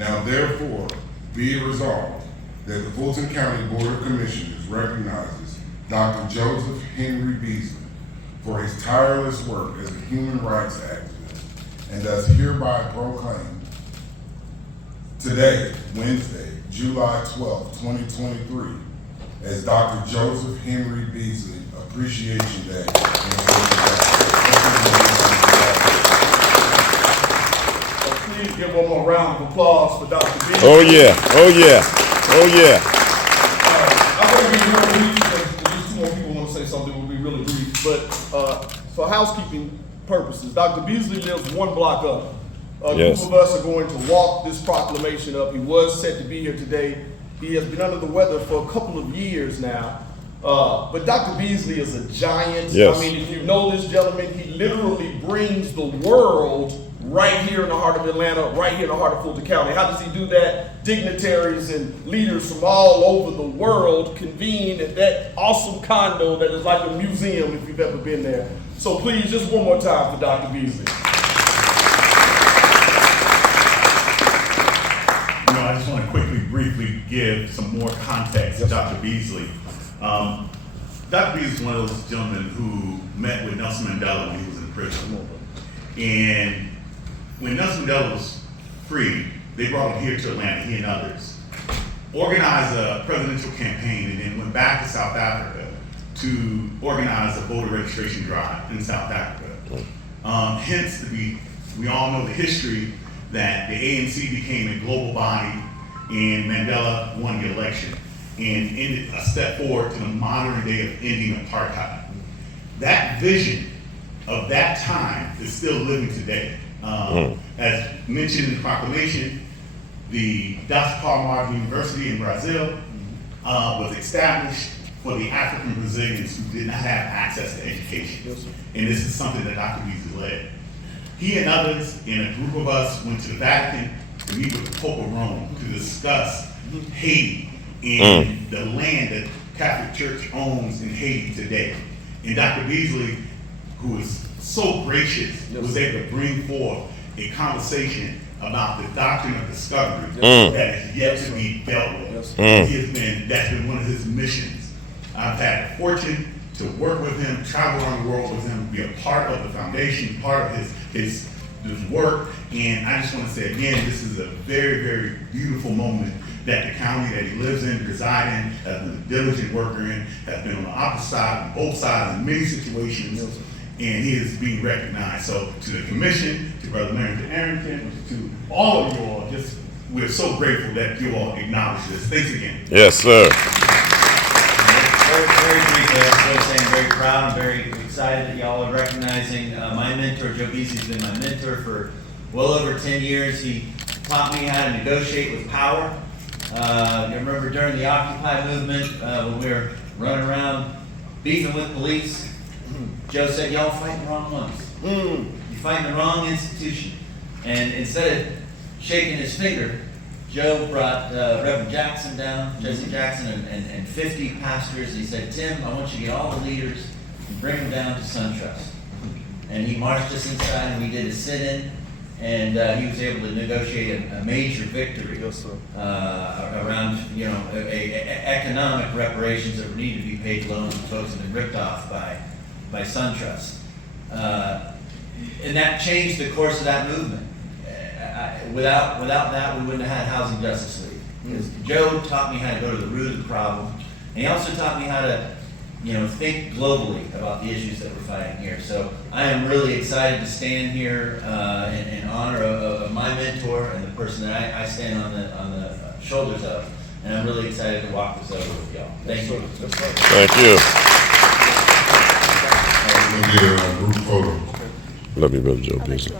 Now therefore, be it resolved that the Fulton County Board of Commissioners recognizes Dr. Joseph Henry Beasley for his tireless work as a human rights activist, and does hereby proclaim today, Wednesday, July 12, 2023, as Dr. Joseph Henry Beasley Appreciation Day. Please give one more round of applause for Dr. Beasley. Oh yeah, oh yeah, oh yeah. I'm going to be real brief because at least two more people want to say something. We'll be really brief. But for housekeeping purposes, Dr. Beasley lives one block up. A Yes. group of us are going to walk this proclamation up. He was set to be here today. He has been under the weather for a couple of years now. But Dr. Beasley is a giant. Yes. I mean, if you know this gentleman, he literally brings the world right here in the heart of Atlanta, right here in the heart of Fulton County. How does he do that? Dignitaries and leaders from all over the world convene at that awesome condo that is like a museum if you've ever been there. So please, just one more time for Dr. Beasley. I just want to quickly, briefly give some more context to Dr. Beasley. Dr. Beasley is one of those gentlemen who met with Nelson Mandela when he was in prison. And when Nelson Mandela was free, they brought him here to Atlanta, he and others, organized a presidential campaign, and then went back to South Africa to organize a voter registration drive in South Africa. Hence, we all know the history that the ANC became a global body and Mandela won the election and ended a step forward to the modern day of ending apartheid. That vision of that time is still living today. As mentioned in the proclamation, the Dr. Palomar University in Brazil was established for the African Brazilians who did not have access to education. Yes, sir. And this is something that Dr. Beasley led. He and others, and a group of us, went to the Vatican to meet with the Pope of Rome to discuss Haiti and the land that Catholic Church owns in Haiti today. And Dr. Beasley, who is so gracious, was able to bring forth a conversation about the doctrine of discovery that is yet to be dealt with. That's been one of his missions. I've had the fortune to work with him, travel around the world with him, be a part of the foundation, part of his work. And I just want to say again, this is a very, very beautiful moment that the county that he lives in, reside in, has been a diligent worker in, has been on the opposite side, on both sides in many situations, and he is being recognized. So to the commission, to Brother Larrington Arrington, to all of you all, we're so grateful that you all acknowledge this. Thanks again. Yes, sir. Very briefly, I was saying very proud and very excited that y'all are recognizing my mentor. Joe Beasley's been my mentor for well over 10 years. He taught me how to negotiate with power. I remember during the Occupy movement when we were running around beefing with police, Joe said, y'all fighting the wrong ones. You're fighting the wrong institution. And instead of shaking his finger, Joe brought Reverend Jackson down, Jesse Jackson, and 50 pastors. He said, Tim, I want you to get all the leaders and bring them down to SunTrust. And he marched us inside and we did a sit-in, and he was able to negotiate a major victory around, economic reparations that needed to be paid to loans and folks that had been ripped off by SunTrust. And that changed the course of that movement. Without that, we wouldn't have had Housing Justice League. Because Joe taught me how to go to the root of the problem, and he also taught me how to, think globally about the issues that we're fighting here. So I am really excited to stand here in honor of my mentor and the person that I stand on the shoulders of, and I'm really excited to walk this over with y'all. Thank you. Thank you. We'll get a group photo. Love you, Brother Joe Beasley.